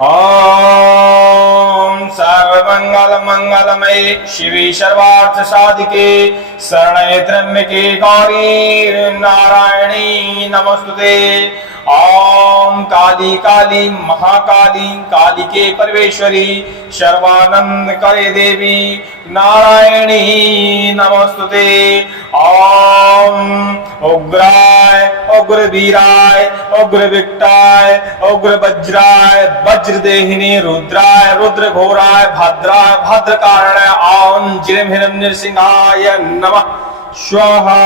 ओम सर्वमंगल मंगलमय शिवे सर्वार्थ साधिके शरण्ये त्र्यंबके गौरी नारायणी नमस्तुते। ओम काली काली महाकाली कालिके परमेश्वरी सर्वानंद करे देवी नारायणी नमस्तुते। ओम उग्राय उग्र वीराय उग्र विकटाय उग्र वज्राय वज्रदेहिनी रुद्राय रुद्र घोराय भद्राय भद्रकारणाय ओम जिम हिरण्यसिंहाय नमः स्वाहा।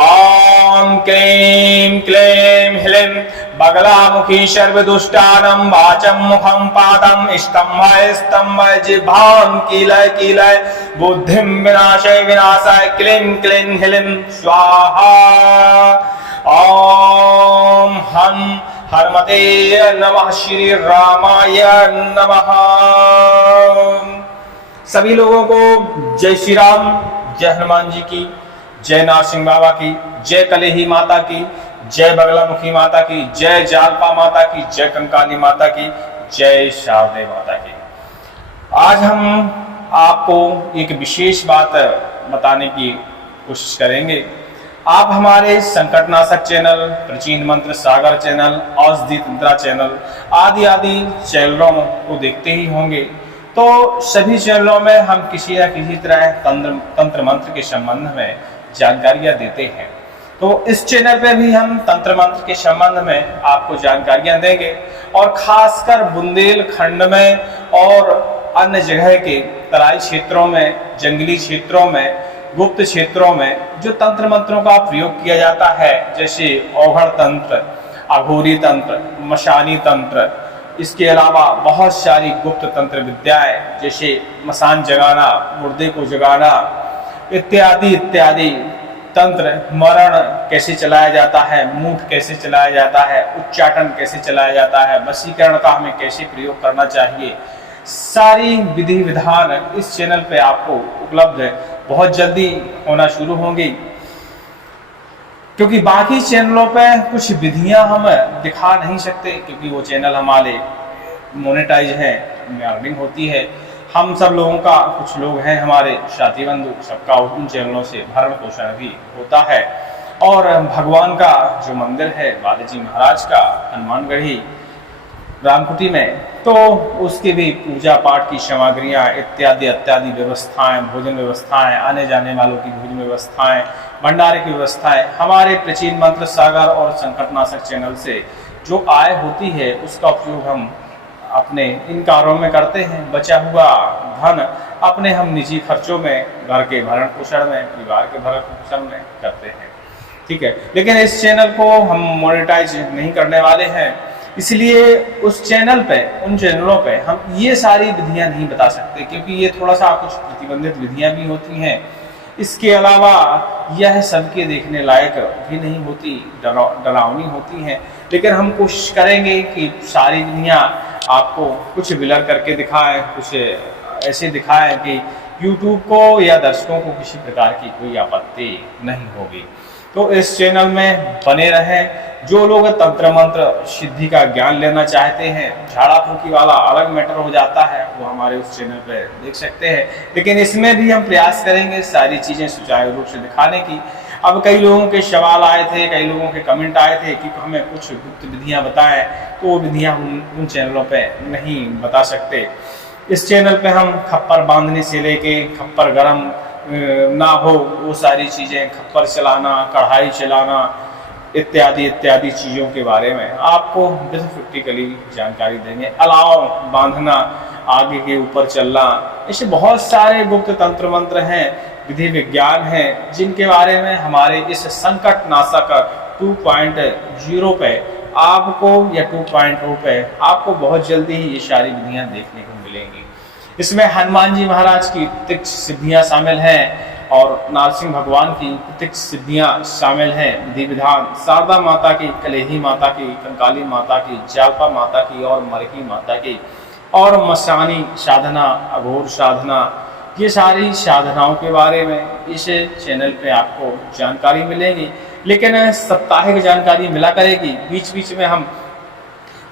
ओम क्लीं क्लीं ह्लीं बगलामुखी सर्वदुष्टानं वाचं मुखं पादं स्तंभाय स्तंभाय जिह्वां कीलय कीलय बुद्धिं विनाशाय विनाशाय क्लीं क्लीं ह्लीं स्वाहा। ओम हं हनुमते नमः श्री रामाय नमः। सभी लोगों को जय श्री राम, जय हनुमान जी की, जय नारसिंह बाबा की, जय कलेही माता की, जय बगलामुखी माता की, जय जालपा माता की, जय कंकाली माता की, जय शारदे माता की। आज हम आपको एक विशेष बात बताने की कोशिश करेंगे। आप हमारे संकटनाशक चैनल, प्राचीन मंत्र सागर चैनल, औषधि तंत्रा चैनल आदि आदि चैनलों को देखते ही होंगे। तो सभी चैनलों में हम किसी न किसी तरह तंत्र मंत्र के संबंध में जानकारियां देते हैं। तो इस चैनल पे भी हम तंत्र मंत्र के संबंध में आपको जानकारियां देंगे और खासकर बुंदेलखंड में और अन्य जगह के तराई क्षेत्रों में, जंगली क्षेत्रों में, गुप्त क्षेत्रों में जो तंत्र मंत्रों का प्रयोग किया जाता है, जैसे औघड़ तंत्र, अघोरी तंत्र, मशानी तंत्र, इसके अलावा बहुत सारी गुप्त तंत्र विद्याएं जैसे मसान जगाना, मुर्दे को जगाना इत्यादि इत्यादि तंत्र, मरण कैसे चलाया जाता है, मूठ कैसे चलाया जाता है, उच्चाटन कैसे चलाया जाता है, वशीकरण का हमें कैसे प्रयोग करना चाहिए, सारी विधि विधान इस चैनल पे आपको उपलब्ध बहुत जल्दी होना शुरू होंगी। क्योंकि बाकी चैनलों पे कुछ विधियां हम दिखा नहीं सकते, क्योंकि वो चैनल हमारे मोनेटाइज हैं, अर्निंग होती है। हम सब लोगों का, कुछ लोग हैं हमारे साथी बंधु, सबका उन चैनलों से भरण पोषण भी होता है। और भगवान का जो मंदिर है बालाजी महाराज का हनुमानगढ़ी रामकुटी में, तो उसकी भी पूजा पाठ की सामग्रियाँ इत्यादि इत्यादि व्यवस्थाएं, भोजन व्यवस्थाएं, आने जाने वालों की भोजन व्यवस्थाएं, भंडारे की व्यवस्थाएं हमारे प्राचीन मंत्र सागर और संकटनाशक चैनल से जो आय होती है उसका उपयोग हम अपने इन कार्यों में करते हैं। बचा हुआ धन अपने हम निजी खर्चों में, घर के भरण पोषण में, परिवार के भरण पोषण में करते हैं। ठीक है, लेकिन इस चैनल को हम मोनेटाइज नहीं करने वाले हैं, इसलिए उस चैनल पे, उन चैनलों पे हम ये सारी विधियां नहीं बता सकते, क्योंकि ये थोड़ा सा कुछ प्रतिबंधित विधियां भी होती हैं। इसके अलावा यह सबके देखने लायक भी नहीं होती, डरावनी होती हैं। लेकिन हम कोशिश करेंगे कि सारी विधियां आपको कुछ विलर करके दिखाएं, कुछ ऐसे दिखाएं कि YouTube को या दर्शकों को किसी प्रकार की कोई आपत्ति नहीं होगी। तो इस चैनल में बने रहें। जो लोग तंत्र मंत्र सिद्धि का ज्ञान लेना चाहते हैं, झाड़ा फूकी वाला अलग मैटर हो जाता है, वो हमारे उस चैनल पे देख सकते हैं। लेकिन इसमें भी हम प्रयास करेंगे सारी चीज़ें सुचारू रूप से दिखाने की। अब कई लोगों के सवाल आए थे, कई लोगों के कमेंट आए थे कि हमें कुछ गुप्त विधियाँ बताएं, तो वो विधियाँ हम उन चैनलों पर नहीं बता सकते। इस चैनल पर हम खप्पर बांधने से लेके खप्पर गरम ना हो वो सारी चीज़ें, खप्पर चलाना, कढ़ाई चलाना इत्यादि इत्यादि चीज़ों के बारे में आपको प्रैक्टिकली जानकारी देंगे। अलाव बांधना, आगे के ऊपर चलना, ऐसे बहुत सारे गुप्त तंत्र मंत्र हैं, विधि विज्ञान हैं, जिनके बारे में हमारे इस संकटनाशक 2.0 पे आपको, या 2.0 पे आपको बहुत जल्दी ही ये सारी विधियाँ देखने को मिलेंगी। इसमें हनुमान जी महाराज की प्रत्यक्ष सिद्धियां शामिल हैं और नारसिंह भगवान की प्रत्यक्ष सिद्धियां शामिल हैं। विधि विधान शारदा माता की, कलेही माता की, कंकाली माता की, जालपा माता की और मरही माता की, और मशानी साधना, अघोर साधना, ये सारी साधनाओं के बारे में इस चैनल पे आपको जानकारी मिलेगी। लेकिन साप्ताहिक जानकारी मिला करेगी, बीच बीच में हम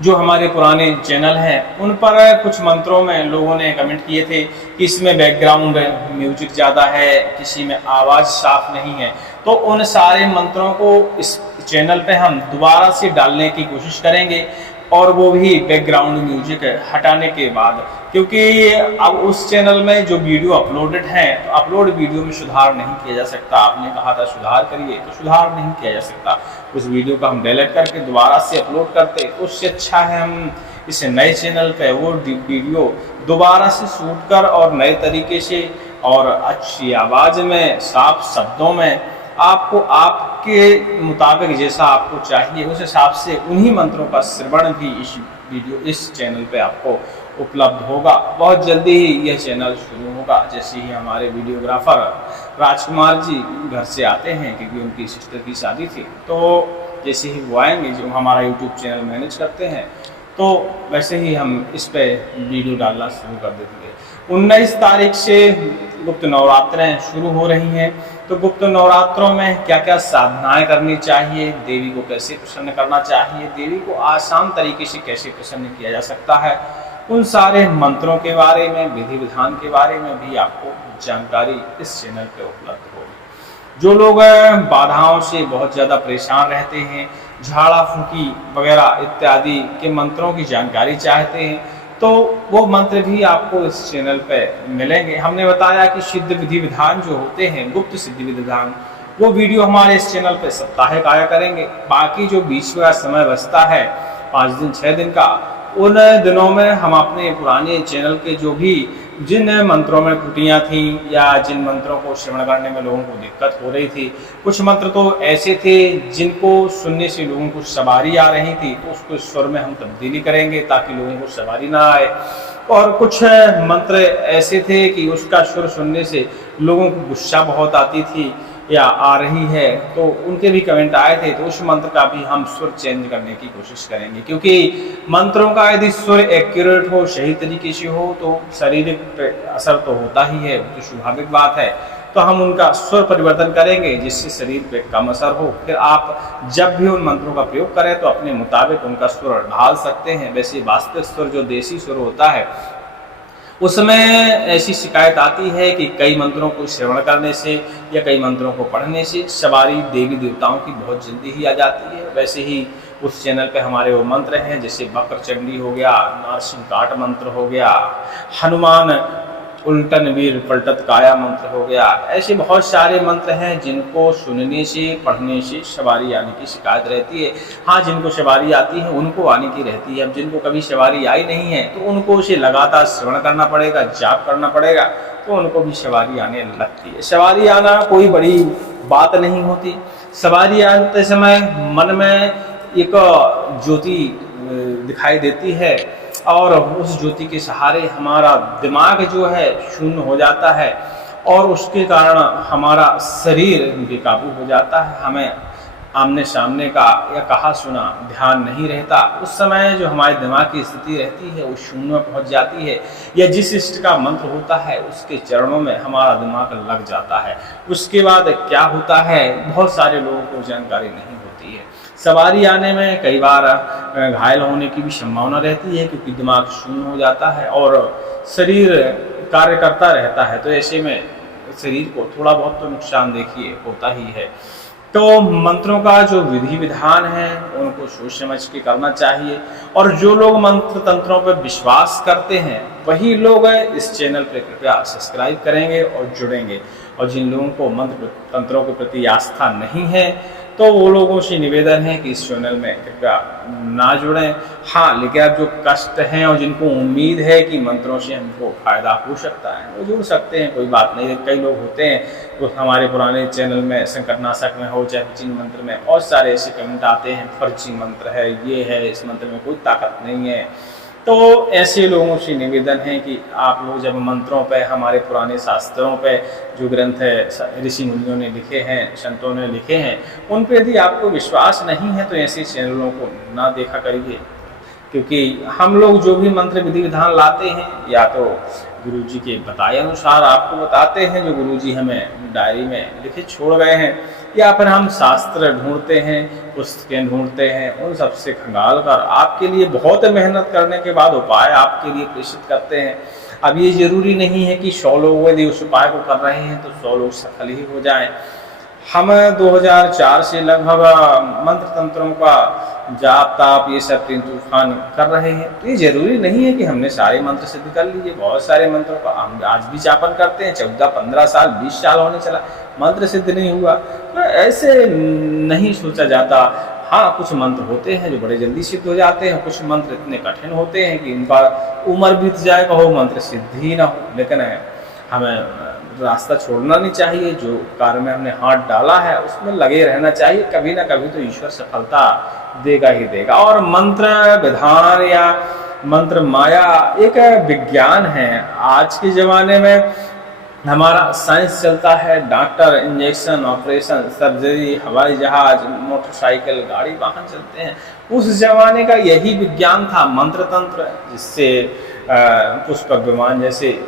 जो हमारे पुराने चैनल हैं उन पर कुछ मंत्रों में लोगों ने कमेंट किए थे कि इसमें बैकग्राउंड म्यूजिक ज़्यादा है, किसी में आवाज़ साफ नहीं है। तो उन सारे मंत्रों को इस चैनल पे हम दोबारा से डालने की कोशिश करेंगे, और वो भी बैकग्राउंड म्यूजिक हटाने के बाद, क्योंकि अब उस चैनल में जो वीडियो अपलोडेड हैं तो अपलोड वीडियो में सुधार नहीं किया जा सकता। आपने कहा था सुधार करिए, तो सुधार नहीं किया जा सकता। उस वीडियो को हम डिलीट करके दोबारा से अपलोड करते, उससे अच्छा है हम इस नए चैनल पे वो वीडियो दोबारा से शूट कर और नए तरीके से और अच्छी आवाज़ में, साफ शब्दों में, आपको आपके मुताबिक जैसा आपको चाहिए उस हिसाब से उन्हीं मंत्रों का श्रवण भी इस चैनल पे आपको उपलब्ध होगा। बहुत जल्दी ही यह चैनल शुरू होगा। जैसे ही हमारे वीडियोग्राफर राजकुमार जी घर से आते हैं, क्योंकि उनकी सिस्टर की शादी थी, तो जैसे ही वो आएंगे, जो हमारा यूट्यूब चैनल मैनेज करते हैं, तो वैसे ही हम इस पे वीडियो डालना शुरू कर देंगे। 19 तारीख से गुप्त नवरात्रें शुरू हो रही हैं, तो गुप्त नवरात्रों में क्या क्या साधनाएं करनी चाहिए, देवी को कैसे प्रसन्न करना चाहिए, देवी को आसान तरीके से कैसे प्रसन्न किया जा सकता है, उन सारे मंत्रों के बारे में, विधि विधान के बारे में भी आपको जानकारी इस चैनल पे उपलब्ध होगी। जो लोग बाधाओं से बहुत ज़्यादा परेशान रहते हैं, झाड़ा फूकी वगैरह इत्यादि के मंत्रों की जानकारी चाहते हैं, तो वो मंत्र भी आपको इस चैनल पे मिलेंगे। हमने बताया कि सिद्ध विधि विधान जो होते हैं, गुप्त सिद्ध विधि विधान, वो वीडियो हमारे इस चैनल पे साप्ताहिक आया करेंगे। बाकी जो बीच का समय बचता है 5 दिन 6 दिन का, उन दिनों में हम अपने पुराने चैनल के जो भी जिन मंत्रों में त्रुटियाँ थीं या जिन मंत्रों को श्रवण करने में लोगों को दिक्कत हो रही थी, कुछ मंत्र तो ऐसे थे जिनको सुनने से लोगों को सवारी आ रही थी, तो उसको स्वर में हम तब्दीली करेंगे ताकि लोगों को सवारी ना आए। और कुछ मंत्र ऐसे थे कि उसका सुर सुनने से लोगों को गुस्सा बहुत आती थी या आ रही है, तो उनके भी कमेंट आए थे, तो उस मंत्र का भी हम सुर चेंज करने की कोशिश करेंगे। क्योंकि मंत्रों का यदि सुर एक्यूरेट हो, सही तरीके से हो, तो शारीरिक असर तो होता ही है, तो स्वाभाविक बात है। तो हम उनका स्वर परिवर्तन करेंगे जिससे शरीर पे कम असर हो। फिर आप जब भी उन मंत्रों का प्रयोग करें तो अपने मुताबिक उनका सुर ढाल सकते हैं। वैसे वास्तविक सुर जो देसी सुर होता है, उसमें ऐसी शिकायत आती है कि कई मंत्रों को श्रवण करने से या कई मंत्रों को पढ़ने से सवारी देवी देवताओं की बहुत जल्दी ही आ जाती है। वैसे ही उस चैनल पे हमारे वो मंत्र हैं, जैसे वक्र चंडी हो गया, नारसिंह काट मंत्र हो गया, हनुमान उल्टन वीर पलटत काया मंत्र हो गया। ऐसे बहुत सारे मंत्र हैं जिनको सुनने से, पढ़ने से सवारी आने की शिकायत रहती है। हाँ, जिनको सवारी आती है उनको आने की रहती है। अब जिनको कभी सवारी आई नहीं है तो उनको उसे लगातार श्रवण करना पड़ेगा, जाप करना पड़ेगा, तो उनको भी सवारी आने लगती है। सवारी आना कोई बड़ी बात नहीं होती। सवारी आते समय मन में एक ज्योति दिखाई देती है और उस ज्योति के सहारे हमारा दिमाग जो है शून्य हो जाता है और उसके कारण हमारा शरीर बेकाबू हो जाता है। हमें आमने सामने का या कहा सुना ध्यान नहीं रहता। उस समय जो हमारे दिमाग की स्थिति रहती है वो शून्य में पहुंच जाती है, या जिस इष्ट का मंत्र होता है उसके चरणों में हमारा दिमाग लग जाता है। उसके बाद क्या होता है, बहुत सारे लोगों को जानकारी नहीं होती है। सवारी आने में कई बार घायल होने की भी संभावना रहती है, क्योंकि दिमाग शून्य हो जाता है और शरीर कार्य करता रहता है। तो ऐसे में शरीर को थोड़ा बहुत तो नुकसान देखिए होता ही है। तो मंत्रों का जो विधि विधान है उनको सोच समझ के करना चाहिए। और जो लोग मंत्र तंत्रों पर विश्वास करते हैं वही लोग इस चैनल पर कृपया सब्सक्राइब करेंगे और जुड़ेंगे। और जिन लोगों को मंत्र तंत्रों के प्रति आस्था नहीं है तो वो लोगों से निवेदन है कि इस चैनल में कृपया ना जुड़ें। हाँ, लेकिन अब जो कष्ट हैं और जिनको उम्मीद है कि मंत्रों से हमको फायदा हो सकता है वो जुड़ सकते हैं, कोई बात नहीं। कई लोग होते हैं तो हमारे पुराने चैनल में संकटनाशक में हो चाहे पिचिंग मंत्र में बहुत सारे ऐसे कमेंट आते हैं, फर्जी मंत्र है, ये है, इस मंत्र में कोई ताकत नहीं है। तो ऐसे लोगों से निवेदन है कि आप लोग जब मंत्रों पे, हमारे पुराने शास्त्रों पे जो ग्रंथ है ऋषि मुनियों ने लिखे हैं, संतों ने लिखे हैं, उन पे यदि आपको विश्वास नहीं है तो ऐसे चैनलों को ना देखा करिए। क्योंकि हम लोग जो भी मंत्र विधि विधान लाते हैं या तो गुरुजी के बताए अनुसार आपको बताते हैं, जो गुरुजी हमें डायरी में लिखे छोड़ गए हैं, या फिर हम शास्त्र ढूंढते हैं, पुस्तकें ढूंढते हैं, उन सब से खंगाल कर आपके लिए बहुत मेहनत करने के बाद उपाय आपके लिए प्रेषित करते हैं। अब ये जरूरी नहीं है कि 100 लोग यदि उस उपाय को कर रहे हैं तो 100 लोग सफल ही हो जाएं। हम 2004 से लगभग मंत्र तंत्रों का जाप ताप ये सब तीन तूफान कर रहे हैं, तो ये जरूरी नहीं है कि हमने सारे मंत्र सिद्ध कर लिए। बहुत सारे मंत्रों का हम आज भी जापन करते हैं, 14-15 साल 20 साल होने चला, मंत्र सिद्ध नहीं हुआ। तो ऐसे नहीं सोचा जाता। हाँ, कुछ मंत्र होते हैं जो बड़े जल्दी सिद्ध हो जाते हैं, कुछ मंत्र इतने कठिन होते हैं कि इनका उम्र बीत जाए कहो मंत्र सिद्ध ही ना हो। लेकिन हमें रास्ता छोड़ना नहीं चाहिए, जो कार्य में हमने हाथ डाला है उसमें लगे रहना चाहिए, कभी ना कभी तो ईश्वर सफलता देगा ही देगा। और मंत्र विधान या मंत्र माया एक विज्ञान है। आज के ज़माने में हमारा साइंस चलता है, डॉक्टर, इंजेक्शन, ऑपरेशन, सर्जरी, हवाई जहाज, मोटरसाइकिल, गाड़ी, वाहन चलते हैं। उस जमाने का यही विज्ञान था, मंत्र तंत्र, जिससे पुष्पक विमान जैसे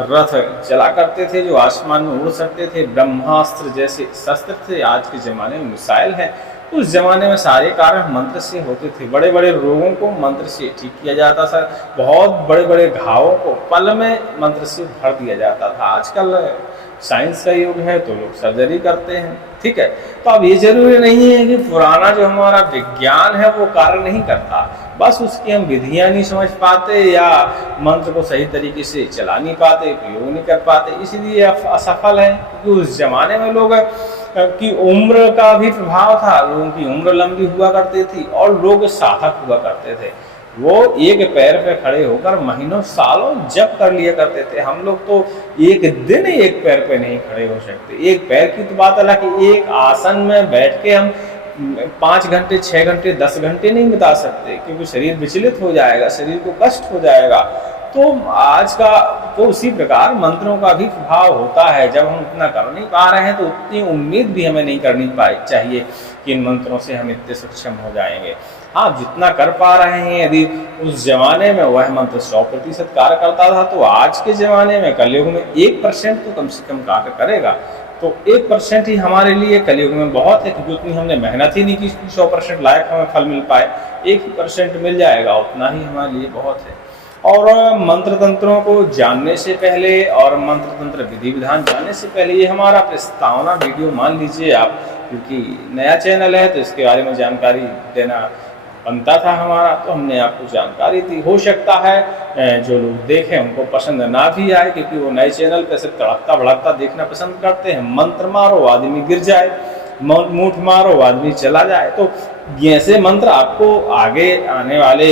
रथ चला करते थे जो आसमान में उड़ सकते थे, ब्रह्मास्त्र जैसे शस्त्र थे, आज के ज़माने में मिसाइल है। उस जमाने में सारे कार्य मंत्र से होते थे। बड़े बड़े रोगों को मंत्र से ठीक किया जाता था, बहुत बड़े बड़े घावों को पल में मंत्र से भर दिया जाता था। आजकल साइंस का युग है तो लोग सर्जरी करते हैं, ठीक है। तो अब ये जरूरी नहीं है कि पुराना जो हमारा विज्ञान है वो कार्य नहीं करता, बस उसकी हम विधियां नहीं समझ पाते या मंत्र को सही तरीके से चला नहीं पाते, प्रयोग नहीं कर पाते, इसीलिए असफल है। क्योंकि उस जमाने में लोग की उम्र का भी प्रभाव था, लोगों की उम्र लंबी हुआ करती थी और लोग साधक हुआ करते थे। वो एक पैर पे खड़े होकर महीनों सालों जप कर लिया करते थे। हम लोग तो एक दिन एक पैर पे नहीं खड़े हो सकते। एक पैर की तो बात अलग कि एक आसन में बैठ के हम 5 घंटे, 6 घंटे, 10 घंटे नहीं बिता सकते, क्योंकि शरीर विचलित हो जाएगा, शरीर को कष्ट हो जाएगा। तो आज का तो उसी प्रकार मंत्रों का भी प्रभाव होता है। जब हम उतना कर नहीं पा रहे हैं तो उतनी उम्मीद भी हमें नहीं करनी चाहिए कि इन मंत्रों से हम इतने सक्षम हो जाएंगे। हाँ, जितना कर पा रहे हैं, यदि उस जमाने में वह मंत्र 100% कार्य करता था तो आज के ज़माने में कलयुग में 1% तो कम से कम कार्य करेगा। तो 1% ही हमारे लिए कलयुग में बहुत है, क्योंकि उतनी हमने मेहनत ही नहीं की 100% लायक हमें फल मिल पाए। 1% मिल जाएगा, उतना ही हमारे लिए बहुत है। और मंत्र तंत्रों को जानने से पहले और मंत्र तंत्र विधि विधान जानने से पहले, ये हमारा प्रस्तावना वीडियो मान लीजिए आप, क्योंकि नया चैनल है तो इसके बारे में जानकारी देना बनता था हमारा, तो हमने आपको जानकारी दी। हो सकता है जो लोग देखें उनको पसंद ना भी आए, क्योंकि वो नए चैनल पे सिर्फ तड़कता भड़कता देखना पसंद करते हैं। मंत्र मारो आदमी गिर जाए, मूठ मारो आदमी चला जाए। तो ऐसे मंत्र आपको आगे आने वाले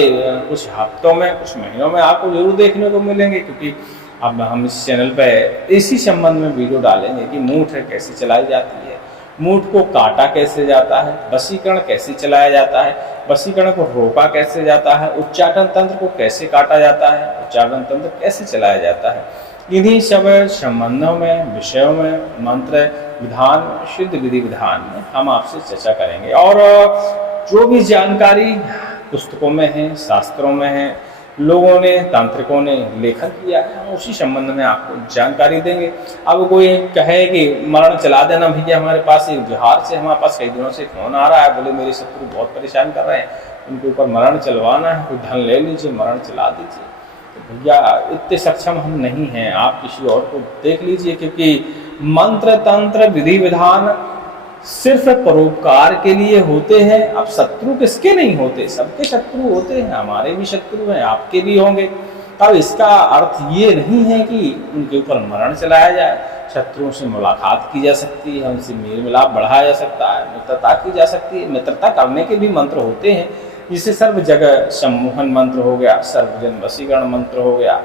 कुछ हफ्तों में, कुछ महीनों में आपको जरूर देखने को मिलेंगे, क्योंकि अब हम इस चैनल पे इसी संबंध में वीडियो डालेंगे कि मूठ कैसे चलाई जाती है, मूठ को काटा कैसे जाता है, वशीकरण कैसे चलाया जाता है, वशीकरण को रोका कैसे जाता है, उच्चाटन तंत्र को कैसे काटा जाता है, उच्चाटन तंत्र कैसे चलाया जाता है। इन्हीं सब संबंधों में, विषयों में, मंत्र विधान, शुद्ध विधि विधान में हम आपसे चर्चा करेंगे। और जो भी जानकारी पुस्तकों में है, शास्त्रों में है, लोगों ने, तांत्रिकों ने लेखन किया है, हम उसी संबंध में आपको जानकारी देंगे। अब कोई कहे कि मरण चला देना भैया, हमारे पास एक बिहार से हमारे पास कई दिनों से फोन आ रहा है, बोले मेरे शत्रु बहुत परेशान कर रहे हैं, उनके ऊपर मरण चलवाना है, कोई धन ले लीजिए, मरण चला दीजिए। तो भैया इतने सक्षम हम नहीं हैं, आप किसी और को देख लीजिए, क्योंकि मंत्र तंत्र विधि विधान सिर्फ परोपकार के लिए होते हैं। अब शत्रु किसके नहीं होते, सबके शत्रु होते हैं, हमारे भी शत्रु हैं, आपके भी होंगे। अब इसका अर्थ ये नहीं है कि उनके ऊपर मरण चलाया जाए। शत्रुओं से मुलाकात की जा सकती है, उनसे मेल मिलाप बढ़ाया जा सकता है, मित्रता की जा सकती है। मित्रता करने के भी मंत्र होते हैं, जिसे सर्व जगह सम्मोहन मंत्र हो गया, सर्वजन वशीकरण मंत्र हो गया।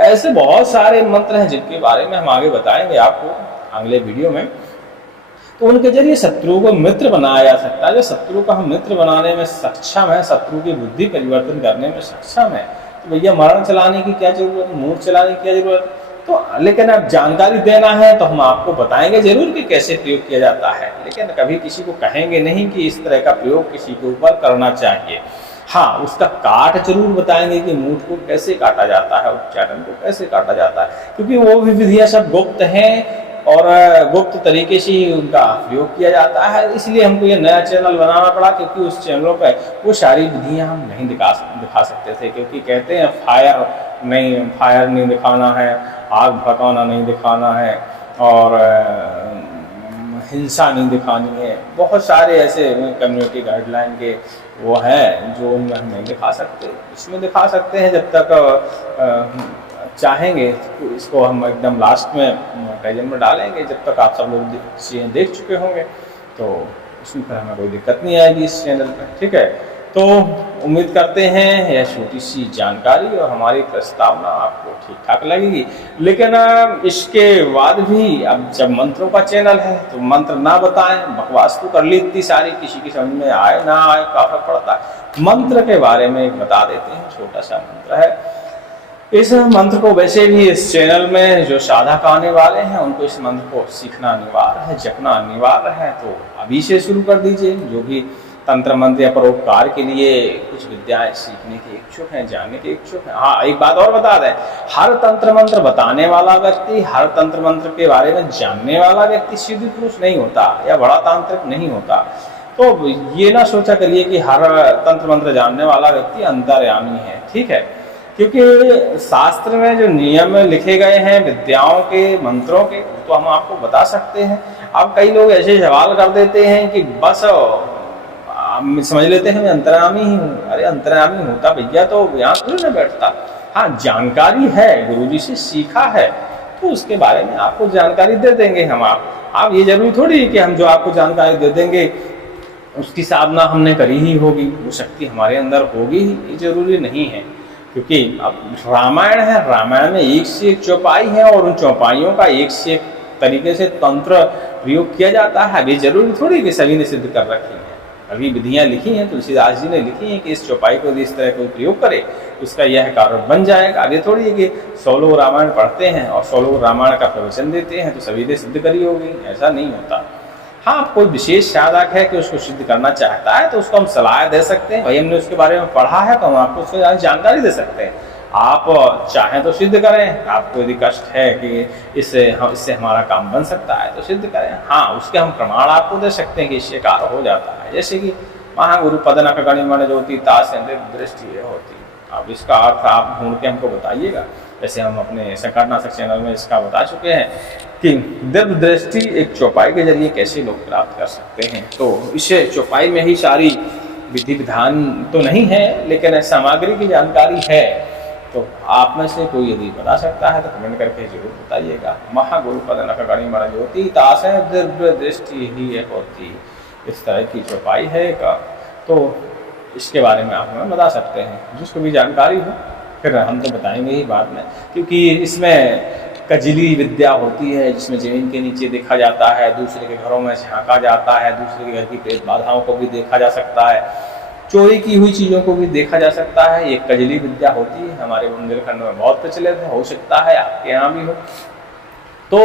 ऐसे बहुत सारे मंत्र हैं जिनके बारे में हम आगे बताएंगे आपको अगले वीडियो में। तो उनके जरिए शत्रु को मित्र बनाया जा सकता है। जो शत्रु का हम मित्र बनाने में सक्षम है, शत्रु की बुद्धि परिवर्तन करने में सक्षम है, तो भैया मरण चलाने की क्या जरूरत, मूठ चलाने की क्या जरूरत। तो लेकिन अब जानकारी देना है तो हम आपको बताएंगे जरूर कि कैसे प्रयोग किया जाता है, लेकिन कभी किसी को कहेंगे नहीं कि इस तरह का प्रयोग किसी के ऊपर करना चाहिए। हाँ, उसका काट ज़रूर बताएँगे कि मूठ को कैसे काटा जाता है, उच्चारण को कैसे काटा जाता है, क्योंकि वो भी विधियाँ सब गुप्त हैं और गुप्त तरीके से ही उनका प्रयोग किया जाता है। इसलिए हमको ये नया चैनल बनाना पड़ा, क्योंकि उस चैनलों पे वो सारी विधियाँ हम नहीं दिखा सकते थे, क्योंकि कहते हैं फायर नहीं दिखाना है, आग भड़काना नहीं दिखाना है और हिंसा नहीं दिखानी है। बहुत सारे ऐसे कम्युनिटी गाइडलाइन के वो हैं जो उनमें हम नहीं दिखा सकते। इसमें दिखा सकते हैं जब तक चाहेंगे, तो इसको हम एकदम लास्ट में मोनेटाइजेशन में डालेंगे जब तक आप सब लोग चीज़ें देख चुके होंगे, तो उसमें फिर हमें कोई दिक्कत नहीं आएगी इस चैनल पर, ठीक है। तो उम्मीद करते हैं यह छोटी सी जानकारी और हमारी प्रस्तावना आपको ठीक ठाक लगेगी। लेकिन इसके बाद भी अब जब मंत्रों का चैनल है तो मंत्र ना बताएं, बकवास तो कर ली इतनी सारी, किसी की समझ में आए ना आए क्या फर्क पड़ता है। मंत्र के बारे में एक बता देते हैं, छोटा सा मंत्र है। इस मंत्र को वैसे भी इस चैनल में जो साधक आने वाले हैं उनको इस मंत्र को सीखना अनिवार्य है, जपना अनिवार्य है, तो अभी से शुरू कर दीजिए। जो भी तंत्र मंत्र या परोपकार के लिए कुछ विद्याएं सीखने के इच्छुक हैं, जानने के इच्छुक हैं। हाँ, एक बात और बता दें, हर तंत्र मंत्र बताने वाला व्यक्ति, हर तंत्र मंत्र के बारे में जानने वाला व्यक्ति सिद्ध पुरुष नहीं होता या बड़ा तांत्रिक नहीं होता। तो ये ना सोचा करिए कि हर तंत्र मंत्र जानने वाला व्यक्ति अंतर्यामी है, ठीक है, क्योंकि शास्त्र में जो नियम लिखे गए हैं विद्याओं के, मंत्रों के, तो हम आपको बता सकते हैं। अब कई लोग ऐसे सवाल कर देते हैं कि बस समझ लेते हैं मैं अंतर्यामी ही हूँ। अरे अंतर्यामी होता भैया तो यहाँ थोड़ी ना बैठता। हाँ, जानकारी है, गुरुजी से सीखा है, तो उसके बारे में आपको जानकारी दे देंगे हम। आप ये जरूरी थोड़ी है कि हम जो आपको जानकारी दे देंगे उसकी साधना हमने करी ही होगी, वो शक्ति हमारे अंदर होगी ही, ये जरूरी नहीं है। क्योंकि अब रामायण है, रामायण में एक से एक चौपाई है और उन चौपाइयों का एक से एक तरीके से तंत्र प्रयोग किया जाता है। अभी जरूरी थोड़ी कि सभी ने सिद्ध कर रखी हैं, अभी विधियां लिखी हैं, तुलसीदास जी ने लिखी हैं कि इस चौपाई को इस तरह कोई प्रयोग करे उसका यह कारण बन जाएगा। आगे थोड़ी है कि 100 लोग रामायण पढ़ते हैं और 100 लोग रामायण का प्रवचन देते हैं तो सभी ने सिद्ध करी होगी, ऐसा नहीं होता। हाँ, कोई विशेष साधक है कि उसको सिद्ध करना चाहता है तो उसको हम सलाह दे सकते हैं, भाई हमने उसके बारे में पढ़ा है तो हम आपको उसको जानकारी दे सकते हैं। आप चाहें तो सिद्ध करें, आपको यदि कष्ट है कि इससे हमारा काम बन सकता है तो सिद्ध करें। हाँ, उसके हम प्रमाण आपको दे सकते हैं कि इससे कार्य हो जाता है। जैसे कि महागुरु पदनक गणिमन ज्योति तास दृष्टि होती। अब इसका अर्थ आप ढूंढ के हमको बताइएगा। जैसे हम अपने संकटनाशक चैनल में इसका बता चुके हैं कि दिव्य दृष्टि एक चौपाई के जरिए कैसे लोग प्राप्त कर सकते हैं। तो इसे चौपाई में ही सारी विधि विधान तो नहीं है, लेकिन सामग्री की जानकारी है। तो आप में से कोई यदि बता सकता है तो कमेंट करके जरूर बताइएगा। महागुरु पदनक गणिमन ज्योति तास दिव्य दृष्टि ही होती, इस तरह की चौपाई है का, तो इसके बारे में आप हमें बता सकते हैं। जिसको भी जानकारी हो फिर हम तो बताएंगे ही बाद में, क्योंकि इसमें कजली विद्या होती है जिसमें जमीन के नीचे देखा जाता है, दूसरे के घरों में झांका जाता है, दूसरे के घर की प्रेत बाधाओं को भी देखा जा सकता है, चोरी की हुई चीज़ों को भी देखा जा सकता है। ये कजली विद्या होती है, हमारे बुंदेलखंड में बहुत प्रचलित है, हो सकता है आपके यहाँ भी हो। तो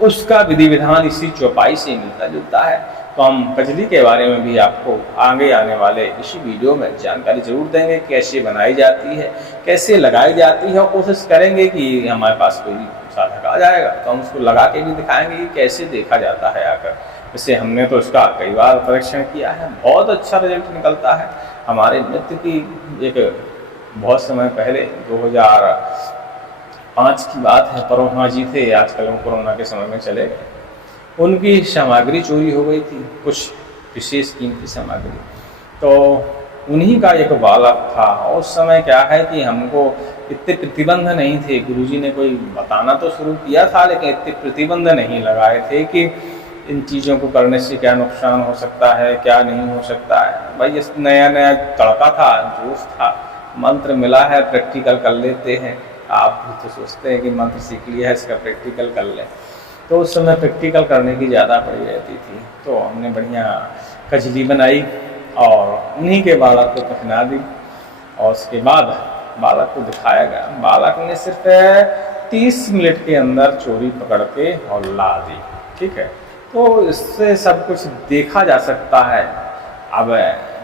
उसका विधि विधान इसी चौपाई से मिलता जुलता है। तो हम कजली के बारे में भी आपको आगे आने वाले इसी वीडियो में जानकारी जरूर देंगे, कैसे बनाई जाती है, कैसे लगाई जाती है, और कोशिश करेंगे कि हमारे पास कोई साधक आ जाएगा तो हम उसको लगा के भी दिखाएंगे कि कैसे देखा जाता है आकर। वैसे हमने तो इसका कई बार परीक्षण किया है, बहुत अच्छा रिजल्ट निकलता है। हमारे मित्र की एक बहुत समय पहले 2005 की बात है, परोमा जी थे, आजकल वो कोरोना के समय में चले गए। उनकी सामग्री चोरी हो गई थी, कुछ विशेष कीमती सामग्री, तो उन्हीं का एक बालक था। और उस समय क्या है कि हमको इतने प्रतिबंध नहीं थे, गुरुजी ने कोई बताना तो शुरू किया था लेकिन इतने प्रतिबंध नहीं लगाए थे कि इन चीज़ों को करने से क्या नुकसान हो सकता है, क्या नहीं हो सकता है। भाई इस नया नया तड़का था, जोश था, मंत्र मिला है, प्रैक्टिकल कर लेते हैं। आप भी तो सोचते हैं कि मंत्र सीख लिया है, इसका प्रैक्टिकल कर लें, तो उस समय प्रैक्टिकल करने की ज़्यादा पड़ी रहती थी। तो हमने बढ़िया कजली बनाई और उन्हीं के बालक को पहना दी और उसके बाद बालक को दिखाया गया। बालक ने सिर्फ 30 मिनट के अंदर चोरी पकड़ के और ला दी, ठीक है। तो इससे सब कुछ देखा जा सकता है। अब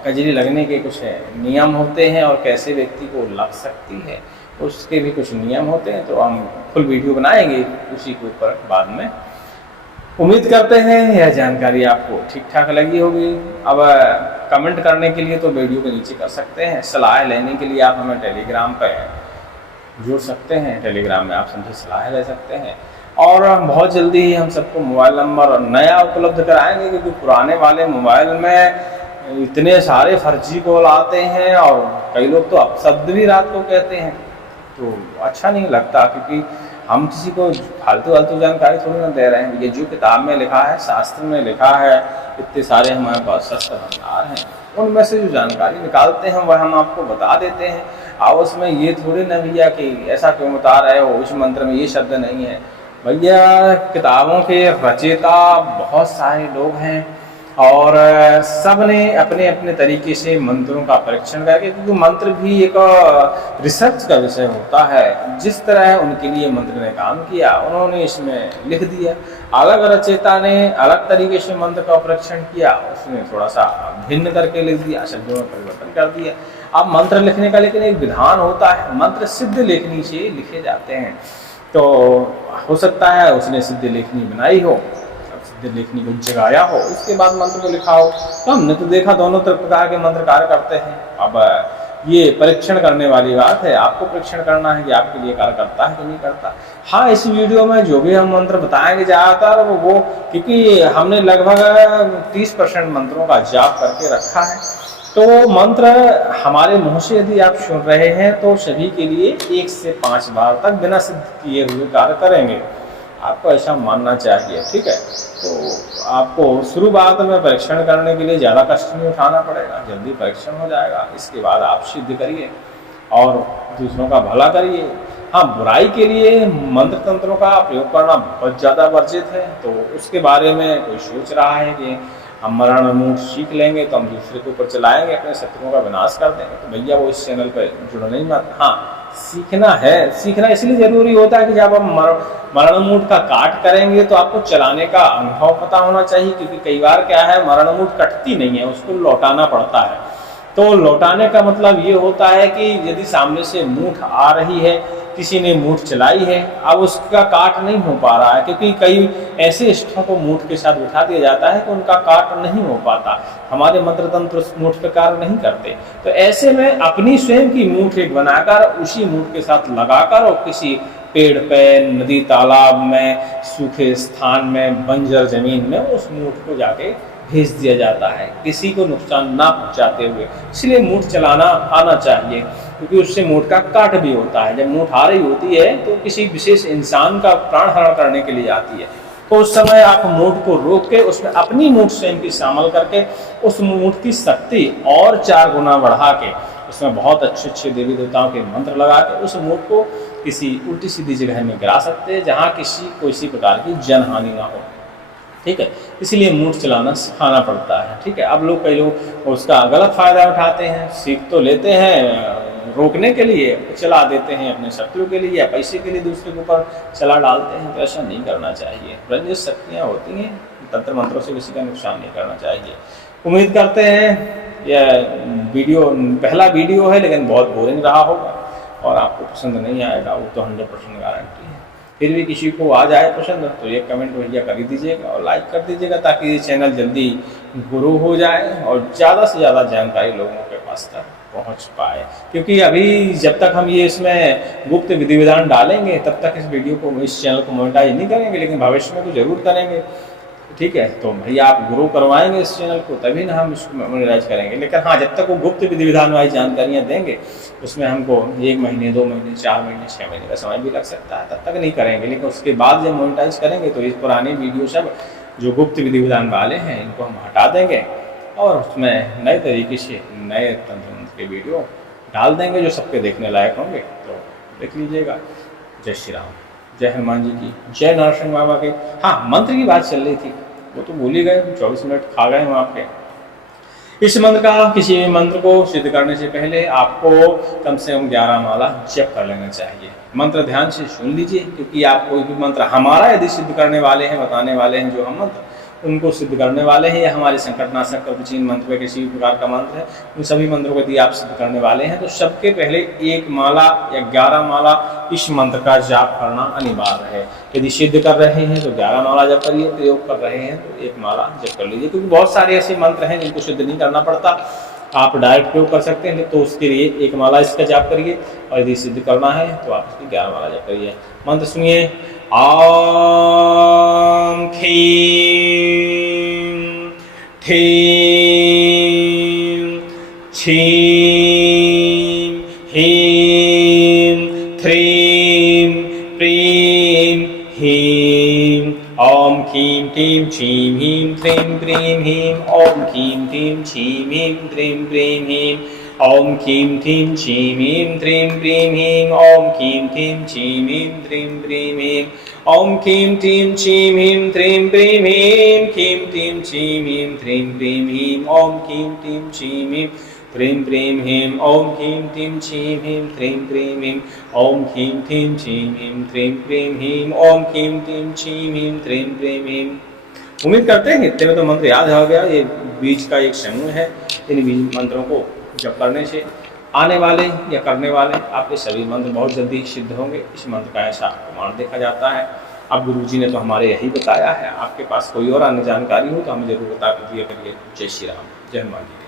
कजरी लगने के कुछ नियम होते हैं और कैसे व्यक्ति को लग सकती है उसके भी कुछ नियम होते हैं। तो हम फुल वीडियो बनाएंगे उसी के ऊपर बाद में। उम्मीद करते हैं यह जानकारी आपको ठीक ठाक लगी होगी। अब कमेंट करने के लिए तो वीडियो के नीचे कर सकते हैं, सलाह लेने के लिए आप हमें टेलीग्राम पर जुड़ सकते हैं, टेलीग्राम में आप समझे सलाह ले सकते हैं। और बहुत जल्दी ही हम सबको मोबाइल नंबर नया उपलब्ध कराएंगे, क्योंकि पुराने वाले मोबाइल में इतने सारे फर्जी कॉल आते हैं और कई लोग तो अपशब्द भी रात को कहते हैं, तो अच्छा नहीं लगता। क्योंकि हम किसी को फालतू जानकारी थोड़ी ना दे रहे हैं। ये जो किताब में लिखा है, शास्त्र में लिखा है, इतने सारे हमारे पास शस्त्र भंडार हैं, उनमें से जो जानकारी निकालते हैं वह हम आपको बता देते हैं। आप उसमें ये थोड़ी ना भैया कि ऐसा क्यों बता रहे हो, उस मंत्र में ये शब्द नहीं है। भैया किताबों के रचयिता बहुत सारे लोग हैं और सब ने अपने अपने तरीके से मंत्रों का परीक्षण करके, क्योंकि मंत्र भी एक रिसर्च का विषय होता है। जिस तरह उनके लिए मंत्र ने काम किया उन्होंने इसमें लिख दिया। अलग रचयिता ने अलग तरीके से मंत्र का परीक्षण किया, उसने थोड़ा सा भिन्न करके लिख दिया, शब्दों में परिवर्तन कर दिया। अब मंत्र लिखने का लेकिन एक विधान होता है, मंत्र सिद्ध लेखनी से लिखे जाते हैं। तो हो सकता है उसने सिद्ध लेखनी बनाई हो, सिद्ध लेखनी को जगाया हो, इसके बाद मंत्र को लिखा हो। तो हमने तो देखा दोनों प्रकार के मंत्र कार्य करते हैं। अब ये परीक्षण करने वाली बात है, आपको परीक्षण करना है कि आपके लिए कार्य करता है कि नहीं करता। हाँ, इस वीडियो में जो भी हम मंत्र बताएंगे ज़्यादातर वो क्योंकि हमने लगभग 30% मंत्रों का जाप करके रखा है, तो मंत्र हमारे मुंह से यदि आप सुन रहे हैं तो सभी के लिए 1 से 5 बार तक बिना सिद्ध किए हुए कार्य करेंगे, आपको ऐसा मानना चाहिए। ठीक है, तो आपको शुरुआत में परीक्षण करने के लिए ज़्यादा कष्ट नहीं उठाना पड़ेगा, जल्दी परीक्षण हो जाएगा। इसके बाद आप सिद्ध करिए और दूसरों का भला करिए। हाँ, बुराई के लिए मंत्र तंत्रों का प्रयोग करना बहुत ज़्यादा वर्जित है, तो उसके बारे में कोई सोच रहा है कि हम मरण मूठ सीख लेंगे तो हम दूसरे के ऊपर चलाएंगे, अपने शत्रुओं का विनाश कर देंगे, तो भैया वो इस चैनल पर जुड़ना ही मत। हाँ, सीखना है, सीखना इसलिए ज़रूरी होता है कि जब हम मरण मूठ का काट करेंगे तो आपको चलाने का अनुभव पता होना चाहिए। क्योंकि कई बार क्या है, मरण मूठ कटती नहीं है, उसको लौटाना पड़ता है। तो लौटाने का मतलब ये होता है कि यदि सामने से मूठ आ रही है, किसी ने मूठ चलाई है, अब उसका काट नहीं हो पा रहा है, क्योंकि कई ऐसे इष्टों को मूठ के साथ बिठा दिया जाता है कि उनका काट नहीं हो पाता। हमारे मंत्र तंत्र उस मूठ पे कार्य नहीं करते। तो ऐसे में अपनी स्वयं की मूठ एक बनाकर उसी मूठ के साथ लगाकर और किसी पेड़ पे, नदी तालाब में, सूखे स्थान में, बंजर जमीन में उस मूठ को जाके भेज दिया जाता है, किसी को नुकसान ना पहुंचाते हुए। इसलिए मूठ चलाना आना चाहिए, क्योंकि उससे मूठ का काट भी होता है। जब मूठ आ रही होती है तो किसी विशेष इंसान का प्राण हरण करने के लिए आती है, तो उस समय आप मूठ को रोक के उसमें अपनी मूठ स्वयं की शामिल करके उस मूठ की शक्ति और 4 गुना बढ़ा के उसमें बहुत अच्छे अच्छे देवी देवताओं के मंत्र लगा के उस मूठ को किसी उल्टी सीधी जगह में गिरा सकते हैं, जहाँ किसी प्रकार की जनहानि ना हो। ठीक है, इसलिए मूठ चलाना सिखाना पड़ता है। ठीक है, अब कई लोग उसका गलत फ़ायदा उठाते हैं, सीख तो लेते हैं रोकने के लिए, चला देते हैं अपने शत्रु के लिए या पैसे के लिए दूसरे के ऊपर चला डालते हैं। तो ऐसा नहीं करना चाहिए। रंजित शक्तियाँ होती हैं, तंत्र मंत्रों से किसी का नुकसान नहीं करना चाहिए। उम्मीद करते हैं यह वीडियो पहला वीडियो है, लेकिन बहुत बोरिंग रहा होगा और आपको पसंद नहीं आएगा, वो तो 100% गारंटी है। फिर भी किसी को आ जाए पसंद तो ये कमेंट भैया कर ही दीजिएगा और लाइक कर दीजिएगा, ताकि ये चैनल जल्दी ग्रो हो जाए और ज़्यादा से ज़्यादा जानकारी लोगों के पास तक पहुंच पाए। क्योंकि अभी जब तक हम ये इसमें गुप्त विधि विधान डालेंगे तब तक इस वीडियो को, इस चैनल को मोनेटाइज नहीं करेंगे, लेकिन भविष्य में तो ज़रूर करेंगे। ठीक है, तो भैया आप ग्रो करवाएंगे इस चैनल को, तभी ना हम इसको मोनेटाइज करेंगे। लेकिन हाँ, जब तक वो गुप्त विधि विधान वाली जानकारियाँ देंगे उसमें हमको 1 महीने, 2 महीने, 4 महीने, 6 महीने का समय भी लग सकता है, तब तक नहीं करेंगे। लेकिन उसके बाद जब मोनेटाइज करेंगे तो इस पुराने वीडियो सब जो गुप्त विधि विधान वाले हैं इनको हम हटा देंगे और उसमें नए तरीके से नए तंत्र मंत्र के वीडियो डाल देंगे जो सबके देखने लायक होंगे। तो देख लीजिएगा। जय श्री राम, जय हनुमान जी की, जय नरसिंह बाबा के। हाँ, मंत्र की बात चल रही थी, वो तो भूल ही गए, 24 मिनट खा गए हम आपके। इस मंत्र का, किसी भी मंत्र को सिद्ध करने से पहले आपको कम से कम 11 माला जप कर लेना चाहिए। मंत्र ध्यान से सुन लीजिए, क्योंकि आप कोई भी मंत्र हमारा यदि सिद्ध करने वाले हैं, बताने वाले हैं जो हम मंत्र, उनको सिद्ध करने वाले हैं, या हमारे संकटनाशक कवचीन मंत्र या किसी भी प्रकार का मंत्र है, उन सभी मंत्रों को यदि आप सिद्ध करने वाले हैं तो सबके पहले 1 माला या 11 माला इस मंत्र का जाप करना अनिवार्य है। यदि सिद्ध कर रहे हैं तो 11 माला जप करिए, प्रयोग कर रहे हैं तो 1 माला जप कर लीजिए, क्योंकि बहुत सारे ऐसे मंत्र हैं जिनको सिद्ध नहीं करना पड़ता, आप डायरेक्ट प्रयोग कर सकते हैं। तो उसके लिए 1 माला इसका जाप करिए, और यदि सिद्ध करना है तो आप इसकी 11 माला जप करिए। मंत्र सुनिए। ओम ह्रीं ह्रीं छीं ह्रीं ह्रीं प्रीं ह्रीं ओम ह्रीं क्लीं छीं ह्रीं क्लीं प्रीं ह्रीं ओम ह्रीं क्लीं छीं ह्रीं क्लीं प्रीं ह्रीं ओम ह्रीं क्लीं छीं ह्रीं क्लीं प्रीं ह्रीं ओम ह्रीं क्लीं छीं ह्रीं क्लीं प्रीं ह्रीं ओम ह्रीं क्लीं छीं ह्रीं क्लीं प्रीं ह्रीं ह्रीं क्लीं छीं ह्रीं क्लीं प्रीं ह्रीं ओम ह्रीं क्लीं छीं ह्रीं क्लीं प्रीं ह्रीं ओम ह्रीं क्लीं छीं ह्रीं क्लीं प्रीं ह्रीं ओम ह्रीं क्लीं छीं ह्रीं क्लीं प्रीं ह्रीं ओम ह्रीं क्लीं छीं ह्रीं क्लीं प्रीं ह्रीं। उम्मीद करते हैं इतने में तो मंत्र याद हो गया। ये बीज का एक समूह है, इन बीज मंत्रों को जप करने से आने वाले या करने वाले आपके सभी मंत्र बहुत जल्दी सिद्ध होंगे। इस मंत्र का ऐसा प्रमाण देखा जाता है। अब गुरुजी ने तो हमारे यही बताया है, आपके पास कोई और अन्य जानकारी हो तो हमें जरूर बता दिया करिए। जय श्री राम, जय मां जी।